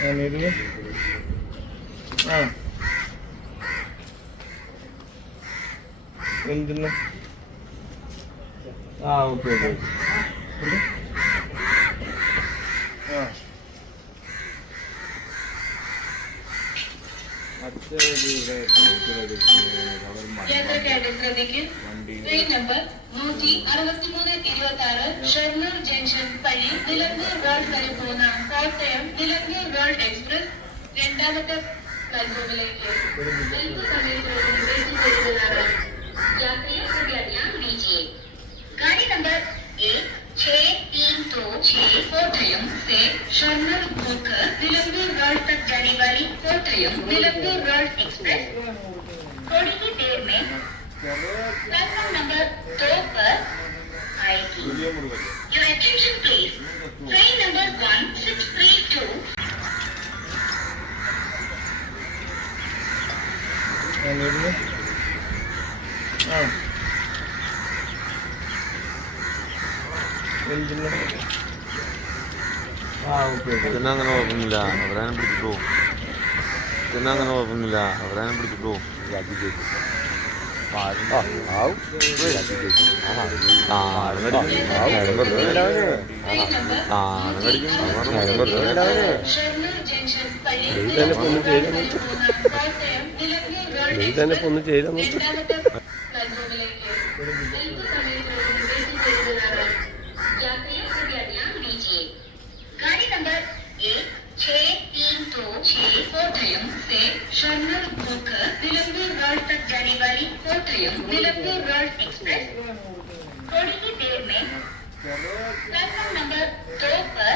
ഞാനൊരു എന്തിന് okay okay number 16326 Shoranur junction വഴി നിലമ്പൂർ റോഡ് വരെ പോകുന്ന കോട്ടയം നിലമ്പൂർ റോഡ് എക്സ്പ്രസ് രണ്ടാമത്തെ പ്ലാറ്റ്ഫോമിലേക്ക് गाड़ी नंबर 16326 कोटयम से शर्नूर होकर निलंबूर रोड तक जाने वाली कोटयम निलंबूर रोड एक्सप्रेस थोड़ी ही देर में प्लेटफॉर्म नंबर 2 पर आएगी। Your attention please. Train number 1632 അങ്ങനെ കുഴപ്പമൊന്നുമില്ല, അവരാനും പിടിച്ചിട്ടോ. അങ്ങനെ കുഴപ്പമൊന്നുമില്ല, അവരാനും പിടിച്ചിട്ടോ. ഒന്നും ചെയ്ത गाड़ी नंबर 16326 कोटयम से शर्नूर होकर निलंबूर रोड तक जाने वाली कोटयम निलंबूर रोड एक्सप्रेस थोड़ी ही देर में प्लेटफॉर्म नंबर 2 पर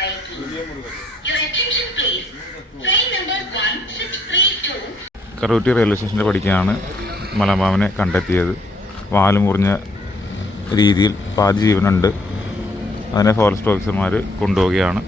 आएगी। Your attention please. Train number 1632 കറൂട്ടി railway സ്റ്റേഷനിൽ പഠിക്കാനാണ് മലമ്പാമ്പിനെ കണ്ടെത്തിയത്. വാല് മുറിഞ്ഞ രീതിയിൽ പാതി ജീവനുണ്ട്. അതിനെ ഫോറസ്റ്റ് ഓഫീസർമാർ കൊണ്ടുപോവുകയാണ്.